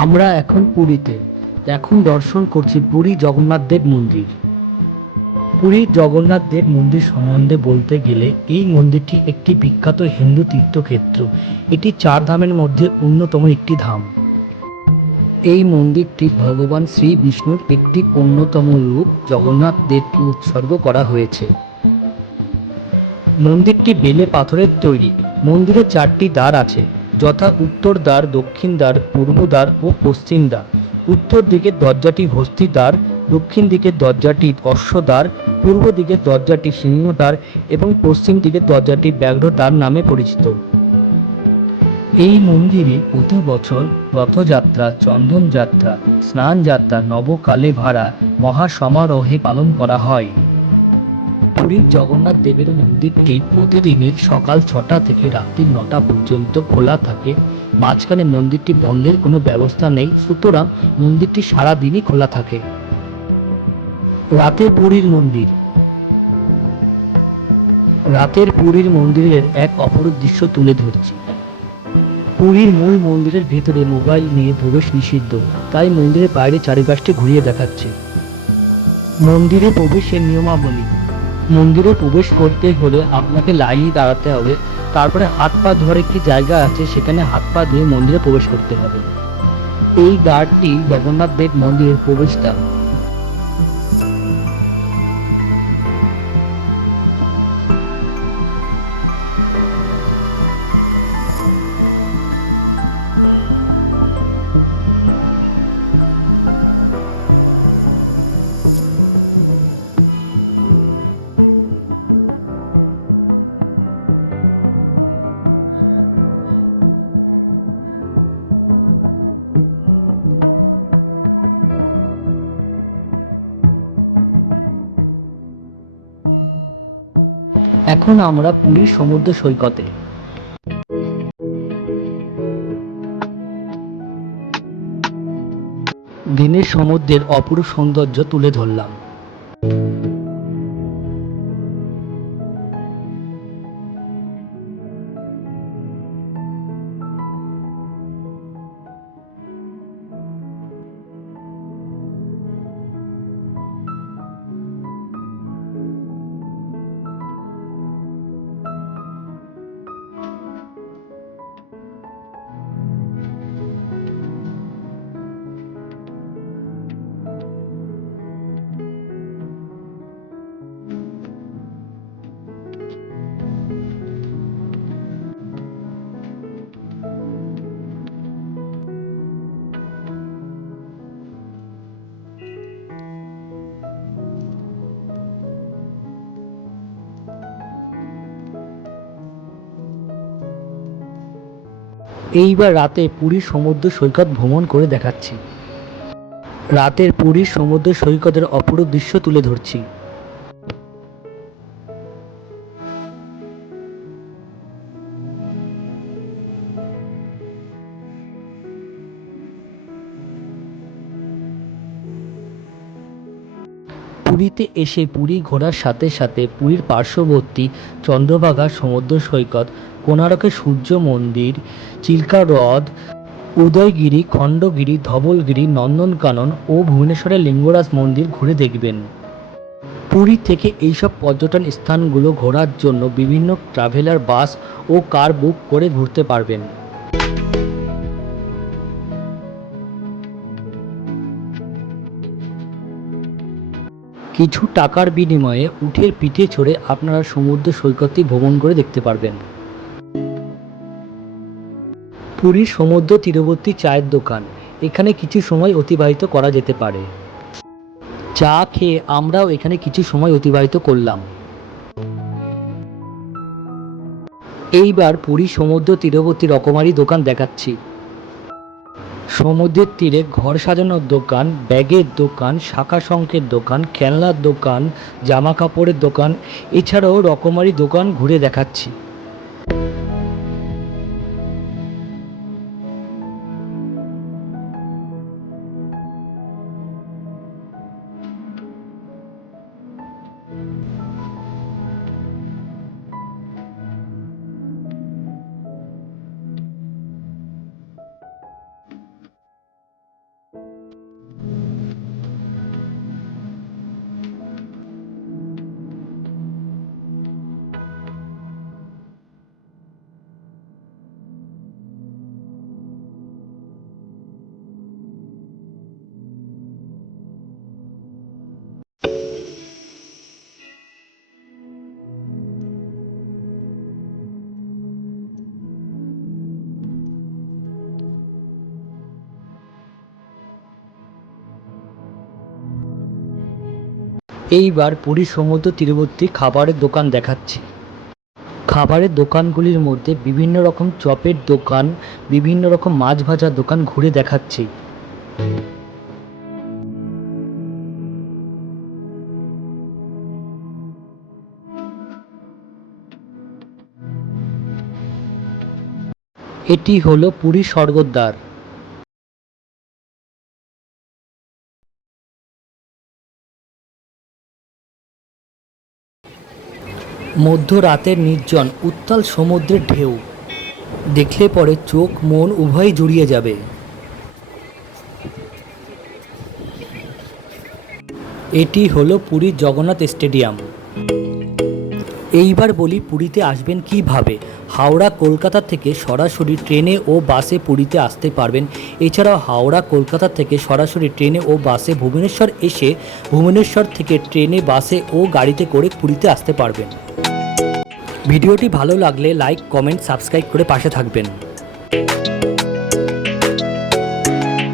আমরা এখন পুরীতে। এখন দর্শন করছি পুরী জগন্নাথ দেব মন্দির। পুরীর জগন্নাথ দেব মন্দির সম্বন্ধে বলতে গেলে এই মন্দিরটি একটি বিখ্যাত হিন্দু তীর্থক্ষেত্র। এটি চার ধামের মধ্যে অন্যতম একটি ধাম। এই মন্দিরটি ভগবান শ্রী বিষ্ণুর একটি অন্যতম রূপ জগন্নাথ দেবকে উৎসর্গ করা হয়েছে। মন্দিরটি বেলে পাথরের তৈরি। মন্দিরে চারটি দ্বার আছে, যথা উত্তর দ্বার, দক্ষিণ দ্বার, পূর্ব দ্বার ও পশ্চিম দ্বার। উত্তর দিকের দরজাটি হস্তী দ্বার, দক্ষিণ দিকের দরজাটি অশ্ব দ্বার, পূর্ব দিকের দরজাটি সিংহ দ্বার এবং পশ্চিম দিকের দরজাটি ব্যাঘ্র দ্বার নামে পরিচিত। এই মন্দিরে প্রতি বছর রথযাত্রা, চন্দন যাত্রা, স্নান যাত্রা, নবকালে ভাড়া মহাসমারোহে পালন করা হয়। পুরীর জগন্নাথ দেবের মন্দিরটি প্রতিদিনের সকাল 6টা থেকে রাত্রি 9টা পর্যন্ত খোলা থাকে। মাঝখানে মন্দিরটি বন্ধের কোনো ব্যবস্থা নেই, সুতরাং মন্দিরটি সারাদিনই খোলা থাকে। রাতে পুরীর মন্দির। রাতের পুরীর মন্দিরের এক অপরূপ দৃশ্য তুলে ধরছি। পুরীর মূল মন্দিরের ভেতরে মোবাইল নিয়ে প্রবেশ নিষিদ্ধ, তাই মন্দিরের বাইরে চারিপাশটি ঘুরিয়ে দেখাচ্ছে। মন্দিরে প্রবেশের নিয়মাবলী। মন্দিরে প্রবেশ করতে হলে আপনাকে লাইনে দাঁড়াতে হবে, তারপরে হাত পা ধোয়ার একটি জায়গা আছে, সেখানে হাত পা ধুয়ে মন্দিরে প্রবেশ করতে হবে। এই দ্বারটি জগন্নাথ দেব মন্দিরের প্রবেশদ্বার। এখন আমরা পুরীর সমুদ্র সৈকতে। দিনের সমুদ্রের অপরূপ সৌন্দর্য তুলে ধরলাম। এইবার রাতে পুরীর সমুদ্র সৈকত ভ্রমণ করে দেখাচ্ছি। রাতের পুরীর সমুদ্র সৈকতের অপরূপ দৃশ্য তুলে ধরছি। পুরীতে এসে পুরী ঘোরার সাথে সাথে পুরীর পার্শ্ববর্তী চন্দ্রভাগা সমুদ্র সৈকত, কোণার্কের সূর্য মন্দির, চিল্কা হ্রদ, উদয়গিরি, খণ্ডগিরি, ধবলগিরি, নন্দনকানন ও ভুবনেশ্বরের লিঙ্গরাজ মন্দির ঘুরে দেখবেন। পুরী থেকে এইসব পর্যটন স্থানগুলো ঘোরার জন্য বিভিন্ন ট্রাভেলার বাস ও কার বুক করে ঘুরতে পারবেন। কিছু টাকার বিনিময়ে উটের পিঠে চড়ে আপনারা সমুদ্র সৈকতটি ভ্রমণ করে দেখতে পারবেন। পুরীর সমুদ্র তীরবর্তী চায়ের দোকান, এখানে কিছু সময় অতিবাহিত করা যেতে পারে। চা খেয়ে আমরাও এখানে কিছু সময় অতিবাহিত করলাম। এইবার পুরী সমুদ্র তীরবর্তী রকমারি দোকান দেখাচ্ছি। সমুদ্রের তীরে ঘর সাজানোর দোকান, ব্যাগের দোকান, শাঁখা শঙ্খের দোকান, খেলনার দোকান, জামা কাপড়ের দোকান, এছাড়াও রকমারি দোকান ঘুরে দেখাচ্ছি। এইবার পুরী সমুদ্র তীরবর্তী খাবারের দোকান দেখাচ্ছি। খাবারের দোকানগুলির মধ্যে বিভিন্ন রকম চপের দোকান, বিভিন্ন রকম মাছ ভাজার দোকান ঘুরে দেখাচ্ছি। এটি হলো পুরী স্বর্গদ্বার। মধ্যরাতের নির্জন উত্তাল সমুদ্রের ঢেউ দেখলে পরে চোখ মন উভয়ই জুড়িয়ে যাবে। এটি হলো পুরীর জগন্নাথ স্টেডিয়াম। এইবার বলি পুরীতে আসবেন কিভাবে। হাওড়া কলকাতা থেকে সরাসরি ট্রেনে ও বাসে পুরীতে আসতে পারবেন। এছাড়াও হাওড়া কলকাতা থেকে সরাসরি ট্রেনে ও বাসে ভুবনেশ্বর এসে ভুবনেশ্বর থেকে ট্রেনে, বাসে ও গাড়িতে করে পুরীতে আসতে পারবেন। ভিডিওটি ভালো লাগলে লাইক, কমেন্ট, সাবস্ক্রাইব করে পাশে থাকবেন।